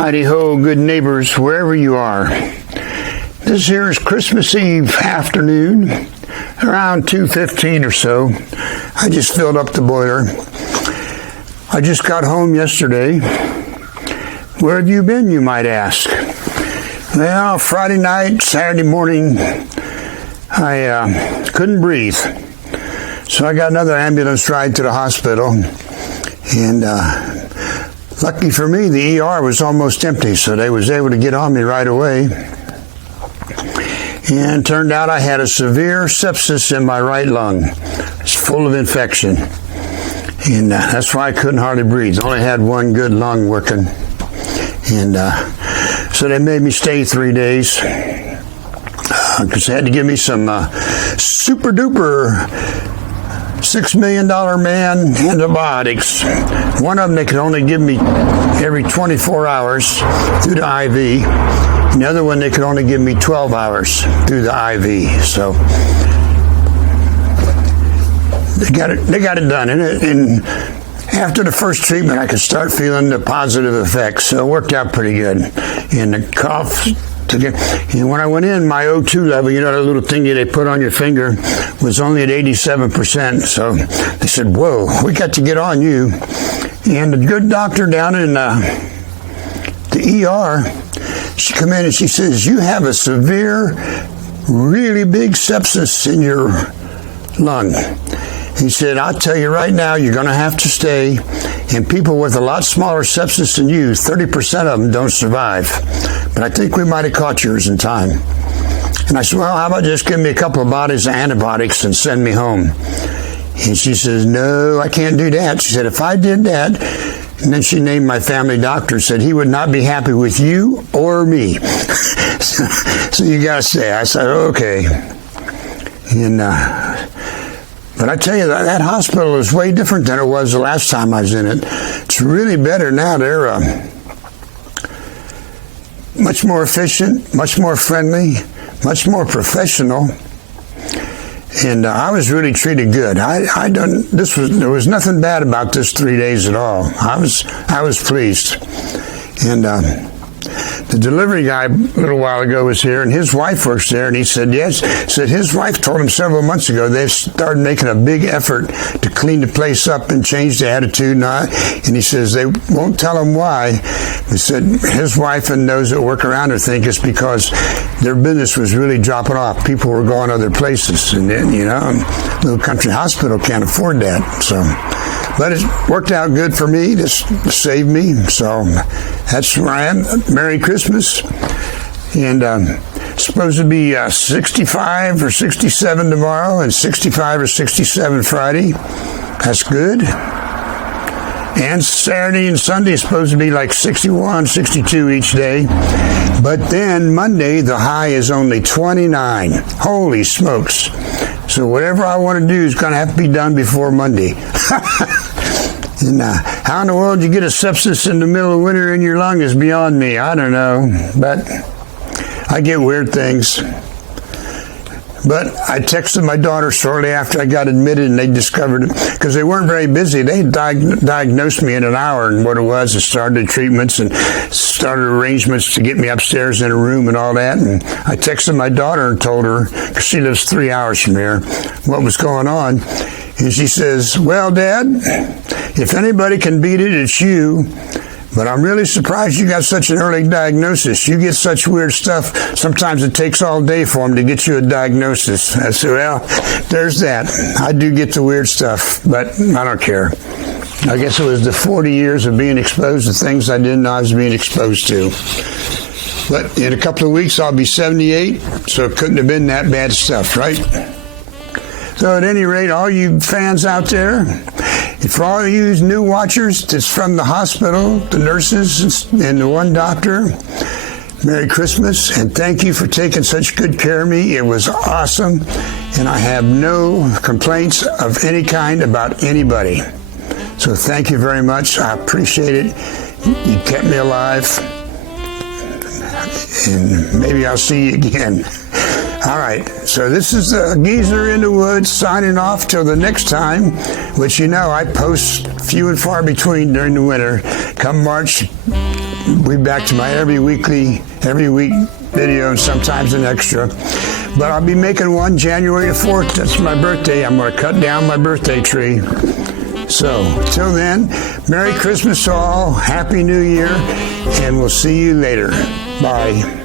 Heidi-ho, good neighbors, wherever you are. This here is Christmas Eve afternoon, around 2:15 or so. I just filled up the boiler. I just got home yesterday. Where have you been, you might ask? Well, Friday night, Saturday morning, I couldn't breathe. So I got another ambulance ride to the hospital, and lucky for me, the ER was almost empty, so they was able to get on me right away. And it turned out I had a severe sepsis in my right lung. It's full of infection. And that's why I couldn't hardly breathe. Only had one good lung working. And so they made me stay 3 days because they had to give me some super duper $6 million man antibiotics. One of them they could only give me every 24 hours through the IV. And the other one they could only give me 12 hours through the IV. So they got it done. And after the first treatment, I could start feeling the positive effects. So it worked out pretty good. And the cough. And when I went in, my O2 level, you know, the little thingy they put on your finger, was only at 87%. So they said, whoa, we got to get on you. And the good doctor down in the ER, she come in and she says, you have a severe, really big sepsis in your lung. He said, I'll tell you right now, you're going to have to stay. And people with a lot smaller sepsis than you, 30% of them don't survive. But I think we might have caught yours in time. And I said, well, how about just give me a couple of bodies of antibiotics and send me home? And she says, no, I can't do that. She said, if I did that, and then she named my family doctor, said he would not be happy with you or me. So you got to stay. I said, okay. And but I tell you, that hospital is way different than it was the last time I was in it. It's really better now. They're much more efficient, much more friendly, much more professional. And I was really treated good. There was nothing bad about this 3 days at all. I was pleased. And the delivery guy a little while ago was here, and his wife works there, and he said yes. Said his wife told him several months ago they've started making a big effort to clean the place up and change the attitude. And he says they won't tell him why. He said his wife and those that work around her think it's because their business was really dropping off. People were going other places, and then, you know, little country hospital can't afford that. So, but it worked out good for me. This saved me. So that's where I am. Merry Christmas. And it's supposed to be 65 or 67 tomorrow and 65 or 67 Friday. That's good. And Saturday and Sunday is supposed to be like 61, 62 each day. But then Monday, the high is only 29. Holy smokes. So whatever I want to do is going to have to be done before Monday. And how in the world you get a sepsis in the middle of winter in your lung is beyond me. I don't know. But I get weird things. But I texted my daughter shortly after I got admitted, and they discovered it because they weren't very busy. They diagnosed me in an hour and what it was, and started treatments and started arrangements to get me upstairs in a room and all that. And I texted my daughter and told her, because she lives 3 hours from here, what was going on. And she says, well, Dad, if anybody can beat it, it's you. But I'm really surprised you got such an early diagnosis. You get such weird stuff. Sometimes it takes all day for them to get you a diagnosis. I said, well, there's that. I do get the weird stuff, but I don't care. I guess it was the 40 years of being exposed to things I didn't know I was being exposed to. But in a couple of weeks, I'll be 78, so it couldn't have been that bad stuff, right? So at any rate, all you fans out there, for all you new watchers, it's from the hospital, the nurses, and the one doctor. Merry Christmas, and thank you for taking such good care of me. It was awesome, and I have no complaints of any kind about anybody. So thank you very much. I appreciate it. You kept me alive, and maybe I'll see you again. All right, so this is the Geezer in the Woods signing off till the next time, which you know I post few and far between during the winter. Come March, be back to my every week video and sometimes an extra. But I'll be making one January the 4th. That's my birthday. I'm going to cut down my birthday tree. So, till then, Merry Christmas all, Happy New Year, and we'll see you later. Bye.